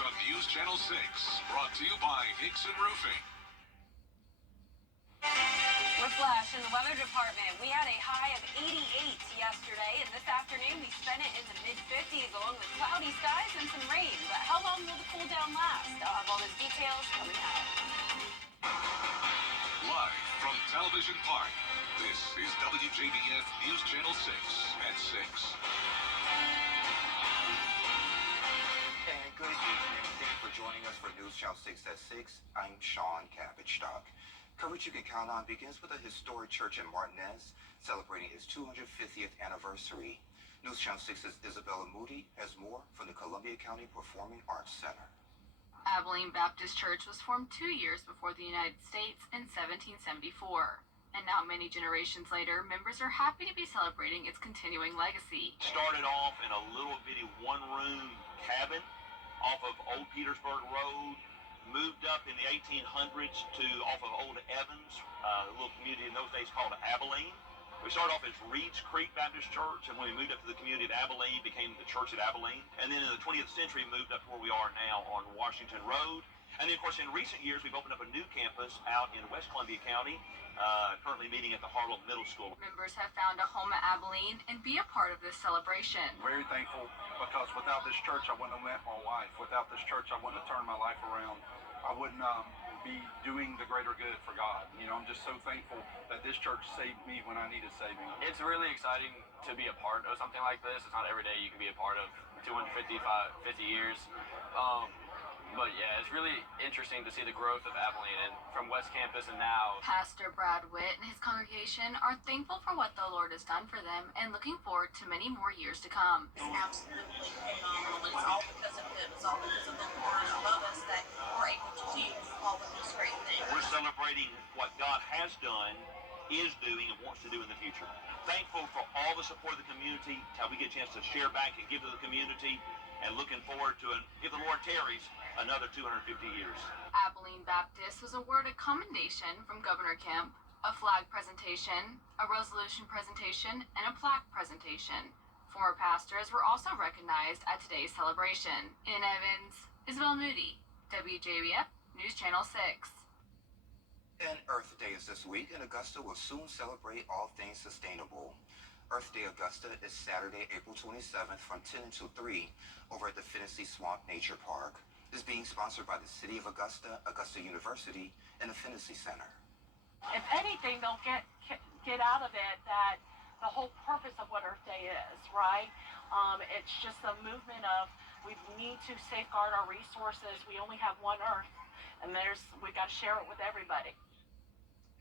on News Channel 6, brought to you by Hickson Roofing. We're flash in the weather department. We had a high of 88 yesterday, and this afternoon we spent it in the mid-50s along with cloudy skies and some rain. But how long will the cool down last? I'll have all those details coming out. Live from Television Park, this is WJBF News Channel 6 at 6. And good evening. Thank you for joining us for News Channel 6 at 6. I'm Sean Cabbage-Stock. Coverage you can count on begins with a historic church in Martinez celebrating its 250th anniversary. News Channel 6's Isabella Moody has more from the Columbia County Performing Arts Center. Abilene Baptist Church was formed 2 years before the United States in 1774. And now many generations later, members are happy to be celebrating its continuing legacy. Started off in a little bitty one-room cabin off of Old Petersburg Road, moved up in the 1800s to off of Old Evans, a little community in those days called Abilene. We started off as Reeds Creek Baptist Church, and when we moved up to the community of Abilene, became the Church at Abilene. And then in the 20th century, moved up to where we are now on Washington Road. And then, of course, in recent years, we've opened up a new campus out in West Columbia County, currently meeting at the Harlem Middle School. Members have found a home at Abilene and be a part of this celebration. Very thankful, because without this church, I wouldn't have met my wife. Without this church, I wouldn't have turned my life around. I wouldn't be doing the greater good for God. You know, I'm just so thankful that this church saved me when I needed saving. It's really exciting to be a part of something like this. It's not every day you can be a part of 50 years. But yeah, it's really interesting to see the growth of Abilene and from West Campus and now. Pastor Brad Witt and his congregation are thankful for what the Lord has done for them and looking forward to many more years to come. It's absolutely phenomenal. It's all because of Him. It's all because of the Lord above us that we're able to do all of these great things. We're celebrating what God has done, is doing, and wants to do in the future. Thankful for all the support of the community, how we get a chance to share back and give to the community, and looking forward to, if the Lord tarries, another 250 years. Abilene Baptist was awarded commendation from Governor Kemp, a flag presentation, a resolution presentation, and a plaque presentation. Former pastors were also recognized at today's celebration. In Evans, Isabel Moody, WJBF News Channel 6. And Earth Day is this week, and Augusta will soon celebrate all things sustainable. Earth Day Augusta is Saturday, April 27th from 10 until 3 over at the Finnissy Swamp Nature Park. This is being sponsored by the City of Augusta, Augusta University, and the Finnissy Center. If anything, they'll get out of it that the whole purpose of what Earth Day is, right? It's just a movement of we need to safeguard our resources. We only have one Earth, and we've got to share it with everybody.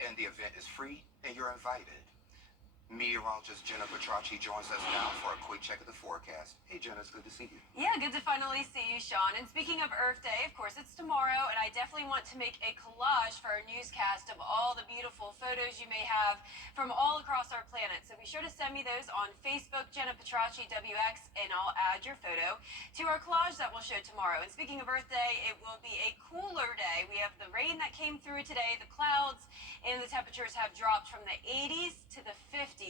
And the event is free, and you're invited. Meteorologist Jenna Petracci joins us now for a quick check of the forecast. Hey, Jenna, it's good to see you. Yeah, good to finally see you, Sean. And speaking of Earth Day, of course, it's tomorrow, and I definitely want to make a collage for our newscast of all the beautiful photos you may have from all across our planet. So be sure to send me those on Facebook, Jenna Petracci WX, and I'll add your photo to our collage that we'll show tomorrow. And speaking of Earth Day, it will be a cooler day. We have the rain that came through today, the clouds, and the temperatures have dropped from the 80s to the 50s.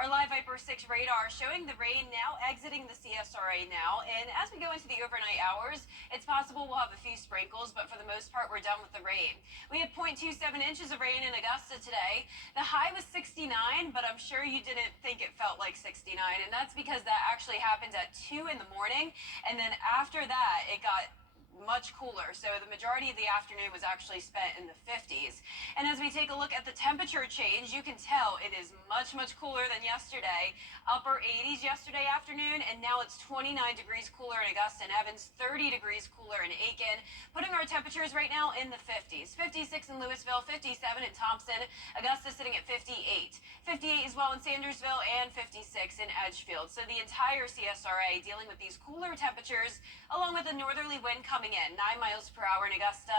Our live Viper 6 radar showing the rain now exiting the CSRA now, and as we go into the overnight hours, it's possible we'll have a few sprinkles, but for the most part, we're done with the rain. We had 0.27 inches of rain in Augusta today. The high was 69, but I'm sure you didn't think it felt like 69, and that's because that actually happened at 2 in the morning, and then after that, it got much cooler. So the majority of the afternoon was actually spent in the 50s. And as we take a look at the temperature change, you can tell it is much, much cooler than yesterday. Upper 80s yesterday afternoon, and now it's 29 degrees cooler in Augusta and Evans, 30 degrees cooler in Aiken, putting our temperatures right now in the 50s. 56 in Louisville, 57 in Thompson, Augusta sitting at 58. 58 as well in Sandersville, and 56 in Edgefield. So the entire CSRA dealing with these cooler temperatures, along with a northerly wind coming in, 9 miles per hour in Augusta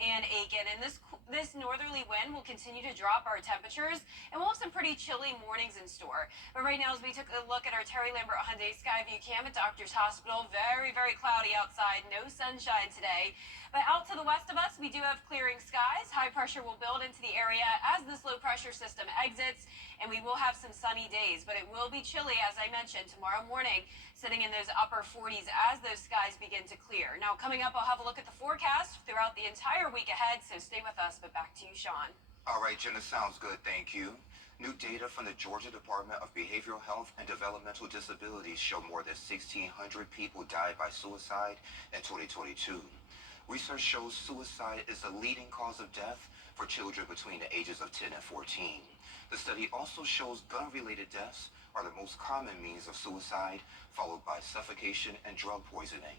and Aiken. And this northerly wind will continue to drop our temperatures, and we'll have some pretty chilly mornings in store. But right now, as we took a look at our Terry Lambert Hyundai Skyview cam at Doctors Hospital, very, very cloudy outside, no sunshine today. But out to the west of us, we do have clearing skies. High pressure will build into the area as this low pressure system exits, and we will have some sunny days. But it will be chilly, as I mentioned, tomorrow morning, sitting in those upper 40s as those skies begin to clear. Now, coming up, I'll have a look at the forecast throughout the entire week ahead, so stay with us. But back to you, Sean. All right, Jenna, sounds good. Thank you. New data from the Georgia Department of Behavioral Health and Developmental Disabilities show more than 1,600 people died by suicide in 2022. Research shows suicide is the leading cause of death for children between the ages of 10 and 14. The study also shows gun-related deaths are the most common means of suicide, followed by suffocation and drug poisoning.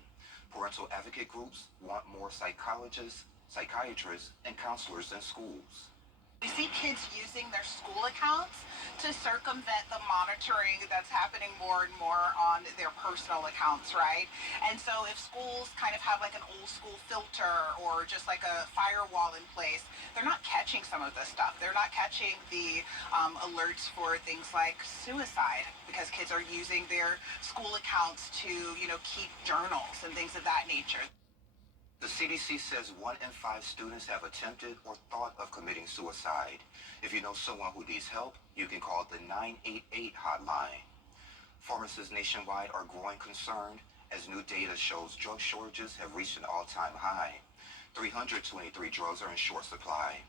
Parental advocate groups want more psychologists, psychiatrists, and counselors in schools. We see kids using their school accounts to circumvent the monitoring that's happening more and more on their personal accounts, right? And so if schools kind of have like an old school filter or just like a firewall in place, they're not catching some of this stuff. They're not catching the alerts for things like suicide because kids are using their school accounts to, keep journals and things of that nature. The CDC says 1 in 5 students have attempted or thought of committing suicide. If you know someone who needs help, you can call the 988 hotline. Pharmacists nationwide are growing concerned as new data shows drug shortages have reached an all-time high. 323 drugs are in short supply.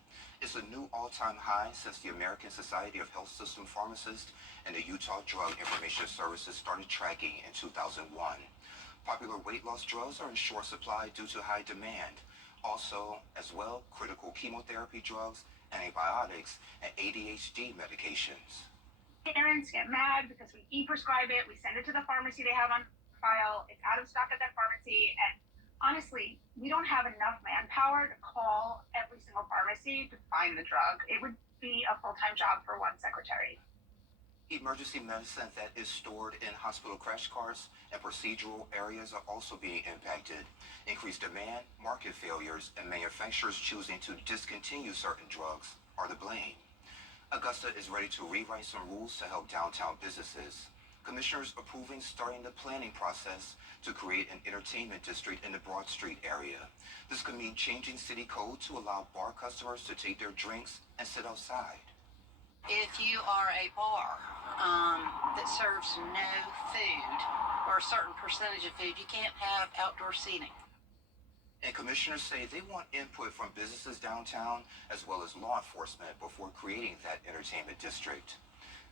It's a new all-time high since the American Society of Health System Pharmacists and the Utah Drug Information Services started tracking in 2001. Popular weight loss drugs are in short supply due to high demand. Also, as well, critical chemotherapy drugs, antibiotics, and ADHD medications. Parents get mad because we e-prescribe it, we send it to the pharmacy they have on file, it's out of stock at that pharmacy, and honestly, we don't have enough manpower to call every single pharmacy to find the drug. It would be a full-time job for one secretary. Emergency medicine that is stored in hospital crash carts and procedural areas are also being impacted. Increased demand, market failures, and manufacturers choosing to discontinue certain drugs are to blame. Augusta is ready to rewrite some rules to help downtown businesses. Commissioners approving starting the planning process to create an entertainment district in the Broad Street area. This could mean changing city code to allow bar customers to take their drinks and sit outside. If you are a bar that serves no food or a certain percentage of food, you can't have outdoor seating. And commissioners say they want input from businesses downtown as well as law enforcement before creating that entertainment district.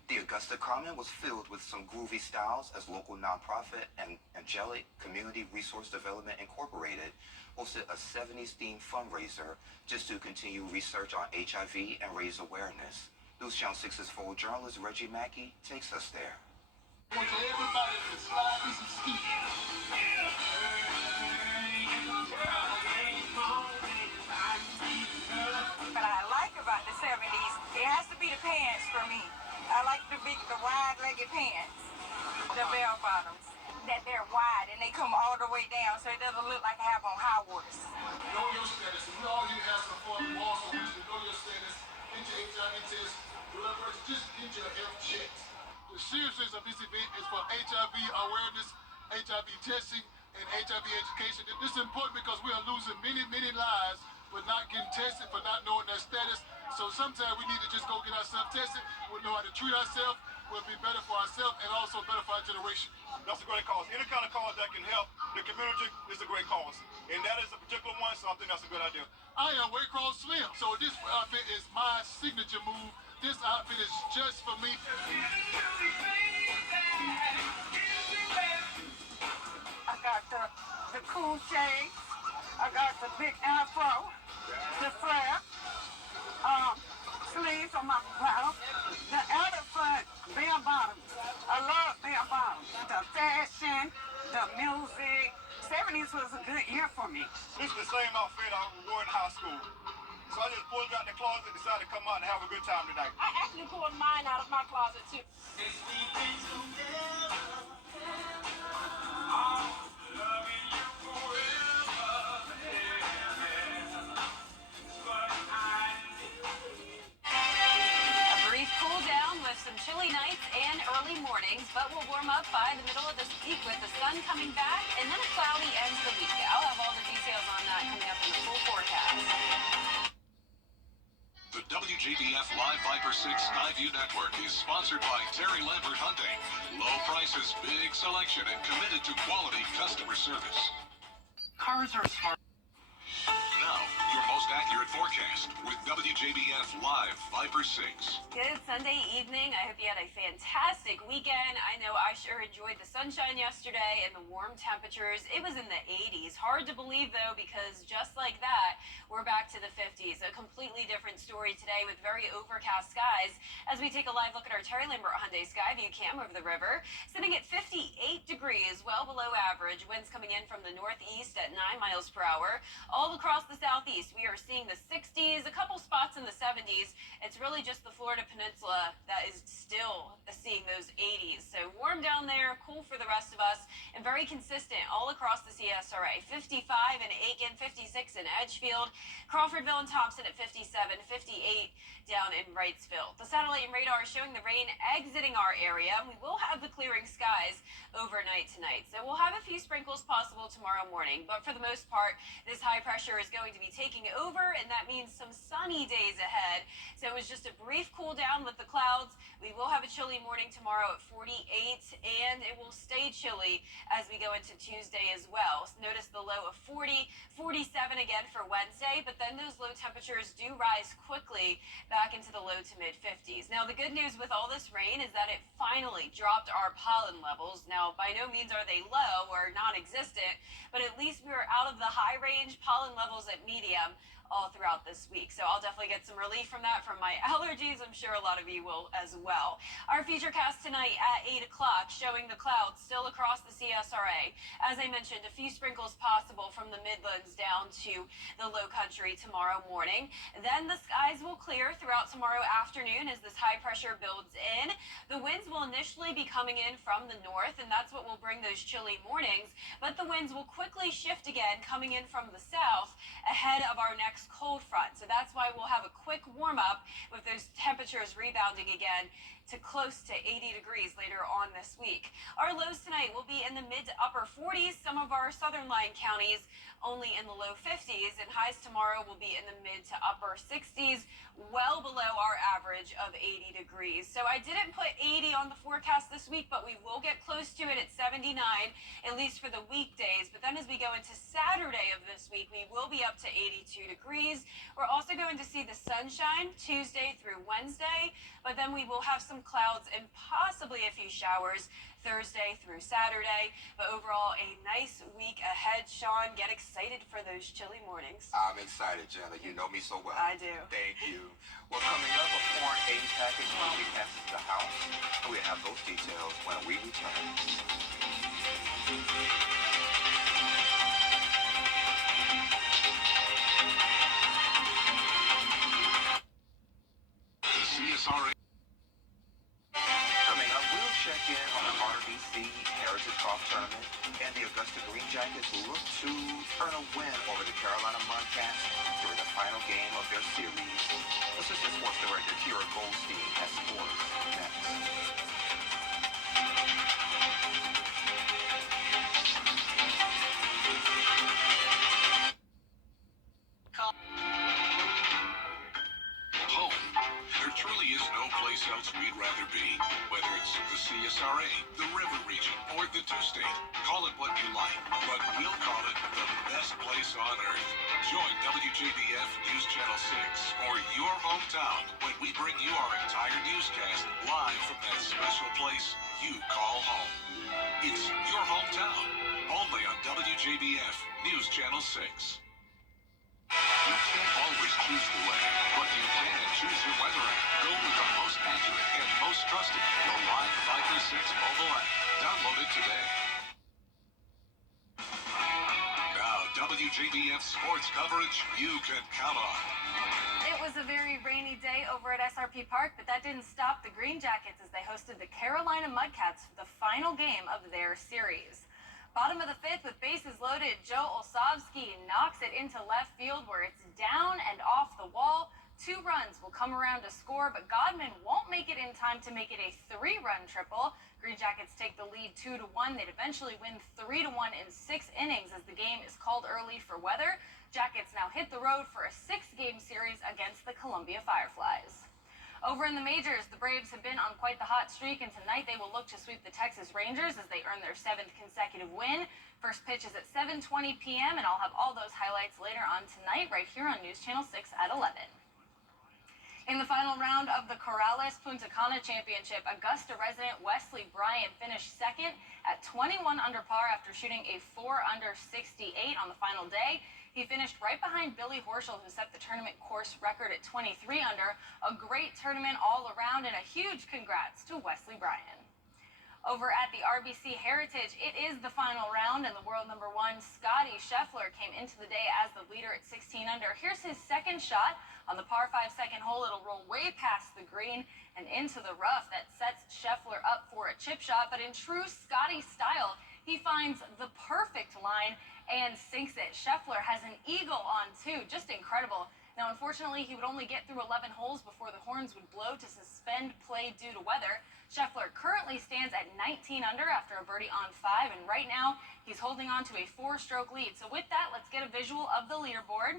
The Augusta Common was filled with some groovy styles as local nonprofit and Angelic Community Resource Development Incorporated hosted a 70s themed fundraiser just to continue research on HIV and raise awareness. News Channel 6's photojournalist Reggie Mackey takes us there. I want everybody to slide me some ski. What I like about the 70s, it has to be the pants for me. I like the wide-legged pants, the bell bottoms, that they're wide and they come all the way down so it doesn't look like I have on high waters. Know your status. We all need to have some fun. Also, we need to know your status. Get your HIV test. Just get your health checked. The seriousness of this event is for HIV awareness, HIV testing, and HIV education. This is important because we are losing many, many lives for not getting tested, for not knowing their status. So sometimes we need to just go get ourselves tested. We'll know how to treat ourselves. We'll be better for ourselves and also better for our generation. That's a great cause. Any kind of cause that can help the community is a great cause. And that is a particular one, so I think that's a good idea. I am Waycross Slim, so this outfit is my signature move. This outfit is just for me. I got the cool shades. I got the big afro, the flare, sleeves on my bottom, the elephant bell bottoms. I love bell bottoms. The fashion, the music. 70s was a good year for me. This is the same outfit I wore in high school. So I just pulled it out the closet and decided to come out and have a good time tonight. I actually pulled mine out of my closet too. Some chilly nights and early mornings, but we'll warm up by the middle of this week with the sun coming back and then a cloudy end to the week. I'll have all the details on that coming up WJBF Live Viper 6 Skyview Network is sponsored by Terry Lambert Hyundai. Low prices, big selection, and committed to quality customer service. Cars are smart. Now, your most accurate forecast with WJBF Live Viper 6. Good Sunday evening. I hope you had a fantastic weekend. I know I sure enjoyed the sunshine yesterday and the warm temperatures. It was in the 80s. Hard to believe, though, because just like that, we're back to the 50s. A completely different story today with very overcast skies as we take a live look at our Terry Lambert Hyundai Skyview cam over the river. Sitting at 58 degrees, well below average. Winds coming in from the northeast at 9 miles per hour. All across the southeast, we are seeing the 60s, a couple spots in the 70s. It's really just the Florida Peninsula that is still seeing those 80s. So warm down there, cool for the rest of us, and very consistent all across the CSRA. 55 in Aiken, 56 in Edgefield, Crawfordville and Thompson at 57, 58 down in Wrightsville. The satellite and radar is showing the rain exiting our area. We will have the clearing skies overnight tonight. So we'll have a few sprinkles possible tomorrow morning, but for the most part, this high pressure is going to be taking over, and that means some sunny days ahead. So it was just a brief cool down with the clouds. We will have a chilly morning tomorrow at 48, and it will stay chilly as we go into Tuesday as well. Notice the low of 40, 47 again for Wednesday, but then those low temperatures do rise quickly back into the low to mid 50s. Now, the good news with all this rain is that it finally dropped our pollen levels. Now, by no means are they low or non-existent, but at least we are out of the high range, pollen levels at medium all throughout this week. So I'll definitely get some relief from that from my allergies. I'm sure a lot of you will as well. Our feature cast tonight at 8 o'clock showing the clouds still across the CSRA. As I mentioned, a few sprinkles possible from the Midlands down to the low country tomorrow morning. Then the skies will clear throughout tomorrow afternoon as this high pressure builds in. The winds will initially be coming in from the north, and that's what will bring those chilly mornings. But the winds will quickly shift again, coming in from the south ahead of our next cold front. So that's why we'll have a quick warm up with those temperatures rebounding again to close to 80 degrees later on this week. Our lows tonight will be in the mid to upper 40s. Some of our southern line counties only in the low 50s, and highs tomorrow will be in the mid to upper 60s, well below our average of 80 degrees. So I didn't put 80 on the forecast this week, but we will get close to it at 79, at least for the weekdays. But then as we go into Saturday of this week, we will be up to 82 degrees. We're also going to see the sunshine Tuesday through Wednesday, but then we will have some clouds and possibly a few showers Thursday through Saturday. But overall, a nice week ahead. Sean, get excited for those chilly mornings. I'm excited, Jenna. You know me so well. I do. Thank you. Well, coming up, a foreign aid package will be passed to the House. We'll have those details when we return. The CSRA. Coming up, we'll check in on the RBC Heritage Golf Tournament, and the Augusta Green Jackets look to earn a win over the Carolina Mudcats during the final game of their series. Assistant Sports Director Kira Goldstein has sports next. Home. There truly is no place else we'd rather be. Whether it's the CSRA, the River Region, or the Two-State. Call it what you like, but we'll call it the best place on earth. Join WJBF News Channel 6 for your hometown when we bring you our entire newscast live from that special place you call home. It's your hometown, only on WJBF News Channel 6. You can't always choose the weather, but you can choose your weather app. Go with the most accurate and most trusted, the Live Viper 6 mobile app. Download it today. Now, WJBF sports coverage you can count on. It was a very rainy day over at SRP Park, but that didn't stop the Green Jackets as they hosted the Carolina Mudcats for the final game of their series. Bottom of the fifth with bases loaded, Joe Olsavsky knocks it into left field where it's down and off the wall. 2 runs will come around to score, but Godman won't make it in time to make it a 3-run triple. Green Jackets take the lead 2-1. They'd eventually win 3-1 in 6 innings as the game is called early for weather. Jackets now hit the road for a 6-game series against the Columbia Fireflies. Over in the majors, the Braves have been on quite the hot streak, and tonight they will look to sweep the Texas Rangers as they earn their 7th consecutive win. First pitch is at 7:20 p.m., and I'll have all those highlights later on tonight right here on News Channel 6 at 11. In the final round of the Corrales Punta Cana Championship, Augusta resident Wesley Bryan finished second at 21 under par after shooting a 4 under 68 on the final day. He finished right behind Billy Horschel, who set the tournament course record at 23 under. A great tournament all around, and a huge congrats to Wesley Bryan. Over at the RBC Heritage, it is the final round, and the world number 1, Scottie Scheffler, came into the day as the leader at 16 under. Here's his second shot on the par 5 second hole. It'll roll way past the green and into the rough. That sets Scheffler up for a chip shot, but in true Scottie style, he finds the perfect line and sinks it. Scheffler has an eagle on two. Just incredible. Now, unfortunately, he would only get through 11 holes before the horns would blow to suspend play due to weather. Scheffler currently stands at 19 under after a birdie on 5, and right now he's holding on to a 4-stroke lead. So with that, let's get a visual of the leaderboard.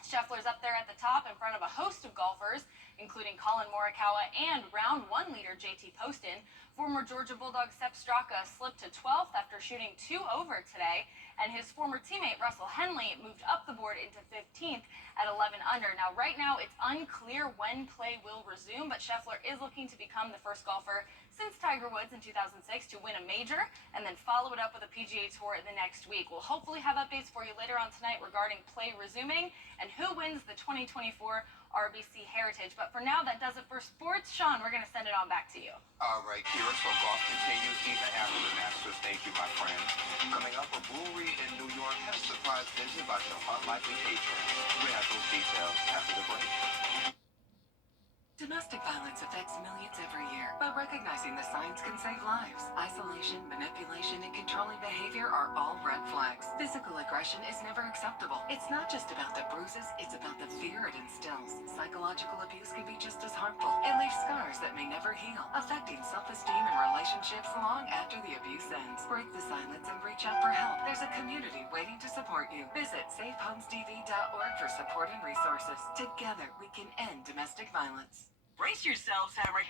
Scheffler's up there at the top in front of a host of golfers, including Colin Morikawa and round 1 leader JT Poston. Former Georgia Bulldog Sepp Straka slipped to 12th after shooting 2 over today, and his former teammate Russell Henley moved up the board into 15th at 11 under. Now, right now, it's unclear when play will resume, but Scheffler is looking to become the first golfer since Tiger Woods in 2006 to win a major and then follow it up with a PGA Tour the next week. We'll hopefully have updates for you later on tonight regarding play resuming and who wins the 2024 RBC Heritage. But for now, that does it for sports. Sean, we're going to send it on back to you. All right, Kira, so golf continues even after the Masters. Thank you, my friend. Coming up, a brewery in New York had a surprise visit by some unlikely patrons. We have those details after the break. Domestic violence affects millions every year, but recognizing the signs can save lives. Isolation, manipulation, and controlling behavior are all red flags. Physical aggression is never acceptable. It's not just about the bruises, it's about the fear it instills. Psychological abuse can be just as harmful and leave scars that may never heal, affecting self-esteem and relationships long after the abuse ends. Break the silence and reach out for help. There's a community waiting to support you. Visit safehomestv.org for support and resources. Together, we can end domestic violence. Brace yourselves, Harry.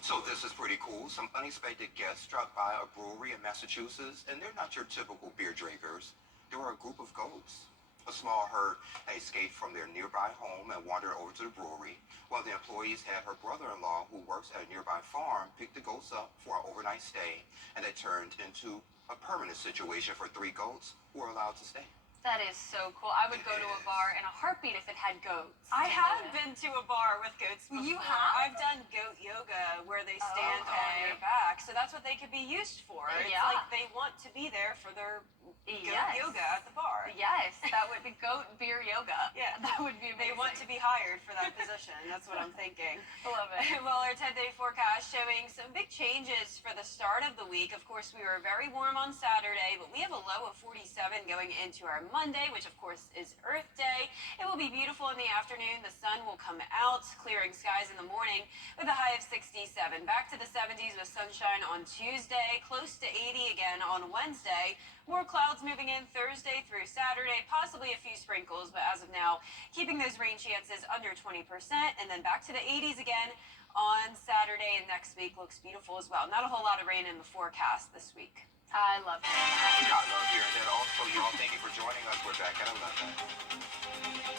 So this is pretty cool. Some unexpected guests dropped by a brewery in Massachusetts, and they're not your typical beer drinkers. They were a group of goats. A small herd had escaped from their nearby home and wandered over to the brewery, while the employees had her brother-in-law, who works at a nearby farm, pick the goats up for an overnight stay, and it turned into a permanent situation for 3 goats who were allowed to stay. That is so cool. I would go to a bar in a heartbeat if it had goats. I have been to a bar with goats before. You have? I've done goat yoga where they stand on your back. So that's what they could be used for. It's Yeah. like they want to be there for their goat yoga at the bar. Yes, that would be goat beer yoga. Yeah. That would be amazing. They want to be hired for that position. That's what I'm thinking. I love it. Well, our 10-day forecast showing some big changes for the start of the week. Of course, we were very warm on Saturday, but we have a low of 47 going into our Monday, which of course is Earth Day. It will be beautiful in the afternoon. The sun will come out, clearing skies in the morning with a high of 67. Back to the 70s with sunshine on Tuesday, close to 80 again on Wednesday. More clouds moving in Thursday through Saturday, possibly a few sprinkles, but as of now, keeping those rain chances under 20%. And then back to the 80s again on Saturday, and next week looks beautiful as well. Not a whole lot of rain in the forecast this week. I love it. I love hearing that also. Y'all, thank you for joining us. We're back at 11.